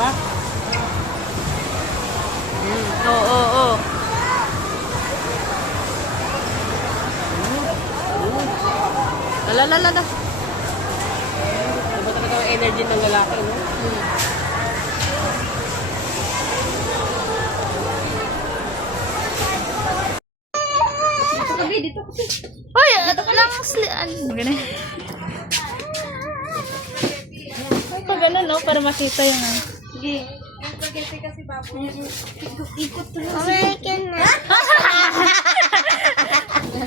pa? Oo. Lala. Iba talaga ang energy ng lalaki, no? Dito kasi. Uy, ito ka lang. Ganun. Ay, pag ano, no? Para makita yung ano. Sige. Kasi baboy. Ikot to. American na.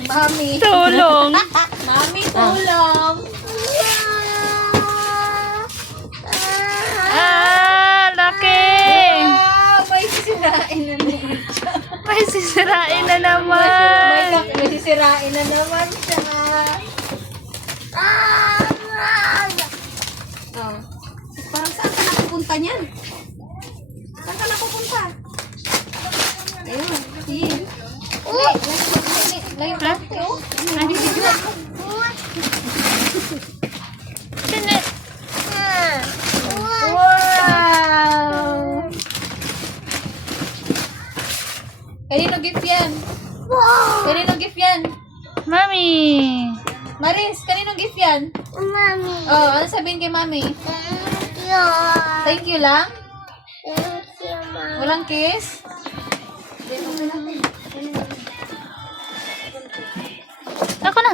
Mami. Tulong. Mami, tulong. Laki. May sisirain na naman. May sisirain na naman. May sisirain na naman siya. Oh. Parang saan ka napupunta niyan? Saan ka napupunta? Ayun. Sige. Layo ka. Pinet. Wow! Kanino gift yan? Kanino gift yan? Mami. Maris, kanino gift yan? Mami. Oh, ano sabihin kay mami? Thank you. Thank you lang? Thank you, Mami. Walang kiss? Ako na.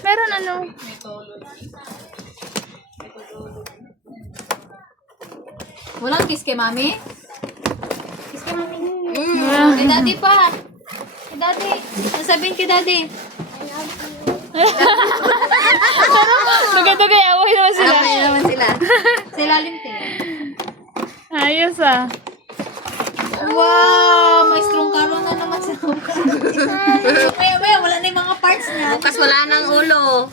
Meron ano. Walang kiss kay mami? Kiss kay mami. Ah. Kay daddy pa. Kay daddy. Ano sabihin kay daddy? Dugay-dugay. Away naman sila. Okay naman sila. Sila limtin. Ayos ah. Wow! May strong karon na naman sa Maya, wala na yung mga parts niya. Bukas wala nang ulo.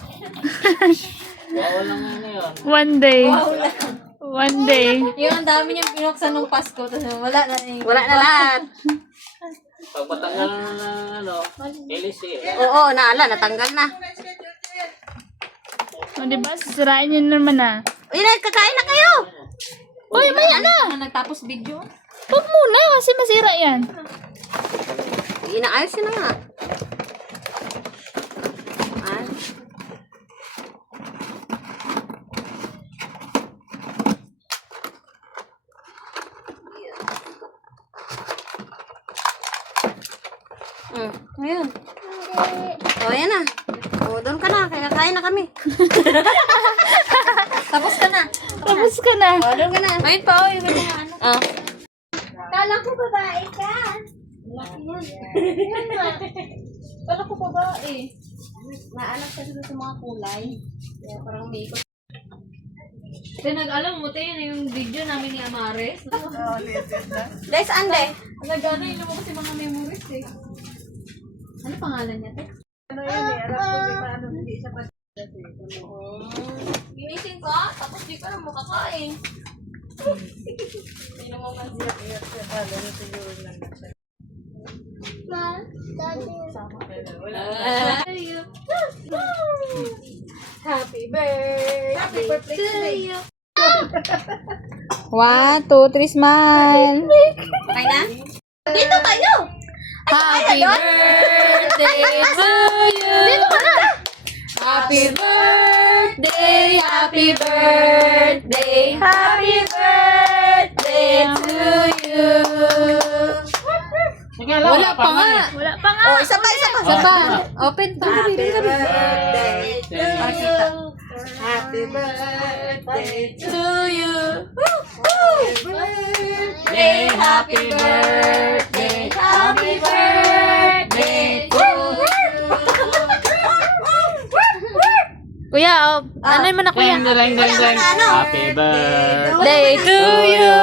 Bawal lang ano yun. One day. Wow, wala. One day. Yung ang dami niyang pinuksan nung Pasko. Tapos wala na yung... Wala na lahat. Pag matanggal na ano, LC. Oo, natanggal na. O, diba? Sisirain nyo naman ah. Uy, kakain na kayo. Uy, may ano? Nagtapos video. Huwag muna kasi masira yan. Inaayos na nga. Ay. Ngayon. O, yan na. O, doon ka na. Kaya kakain na kami. Tapos ka na. Tapos ka na. O, doon ka na. Ayun pa, yung mga ano. Ah. Kala ko babae ka. Laki yan. Kala ko babae. Naanak kasi sa mga kulay. Kaya parang may ikot. Alam mo, tayo yung video namin ni Amares. Guys, ande. Nag-ano yun mo kasi mga memories eh. Ano pangalan niya, te? Ano yun eh? Alam ko di pa hindi siya pa. Ginising ka? Tapos di ka na makakain. Hindi naman man siya. Gano'n siguro lang na siya. Happy birthday! Happy birthday to you! 1, 2, 3, smile. Okay na? Dito tayo! Happy birthday to you. Dito ka na. Happy birthday! Happy birthday! Happy birthday to you! Sige lang, Wala pa nga! Wala pa nga. Oh, isa pa. Isa pa! Open pa! Happy birthday to Makita. you. Happy birthday To you! Happy birthday, Happy birthday to you! Kuya, ano mo na kuya? Ding. Happy birthday Day to you.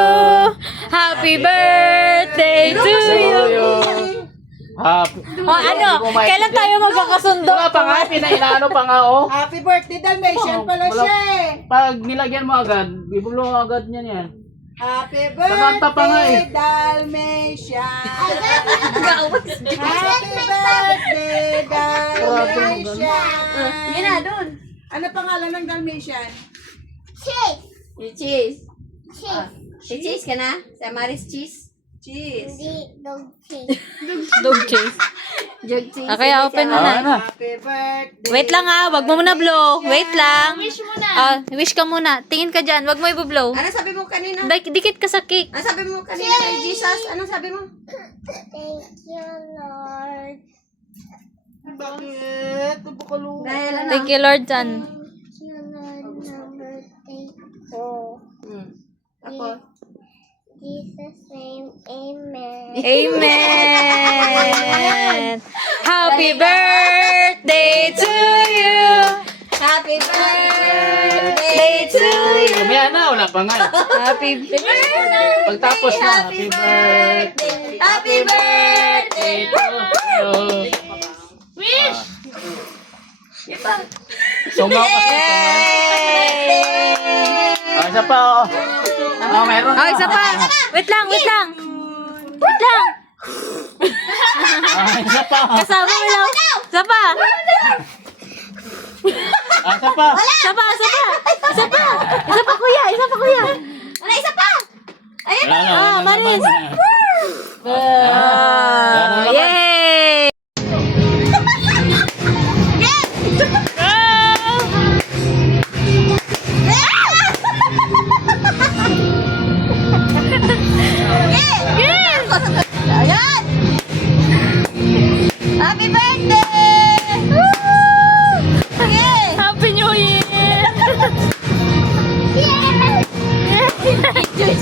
Happy birthday to you. Happy. Oh, ano? Kailan tayo magkakasundo? Wala pa nga, inaano pa nga oh. Happy birthday, Dalmatian pala Wala- siya eh. Pag nilagyan mo agad, bibulo agad niyan yan. Happy Kakanta pa nga birthday, eh. Dalmatian. Happy birthday, Dalmatian. Yun na, dun! Ano pangalan ng Dalmatian? Cheese! Si Cheese ka na? Si Maris Cheese? Cheese. Hindi, dog cheese. Dog chase. Jug Cheese. Okay, open mo Ah, na. ano? Happy birthday. Wait lang ah, wag mo muna blow. Wait lang. Wish mo na. Wish ka muna. Tingin ka dyan, wag mo i-blow. Ano sabi mo kanina? Dikit ka sa cake. Ano sabi mo kanina kay Jesus? Ano sabi mo? Thank you, Lord. Bakit? Nabukalu. Dahil ano? Thank you, Lord, San. Thank you, Lord, na birthday ko. Tapos? Jesus' name, amen. Amen. Happy birthday to you. Happy birthday to you. Mamaya na, wala pa nga. Happy birthday. Pagtapos na, happy birthday. Happy birthday. Wish! Sumaw kasi. Ah, isa pa, oh. Ah, meron. Oh, isa pa. Wait lang, wait lang. Wait lang. Ah, isa pa. Kasama mo lang. Isa pa. Ah, isa pa. Isa pa, isa pa. Isa pa. Isa pa, kuya. Isa pa, kuya. Ano, isa pa? Ayun. Wala na, wala na Maris. naman. Yay! Ayan! Happy birthday! Okay! Happy New Year! Joy,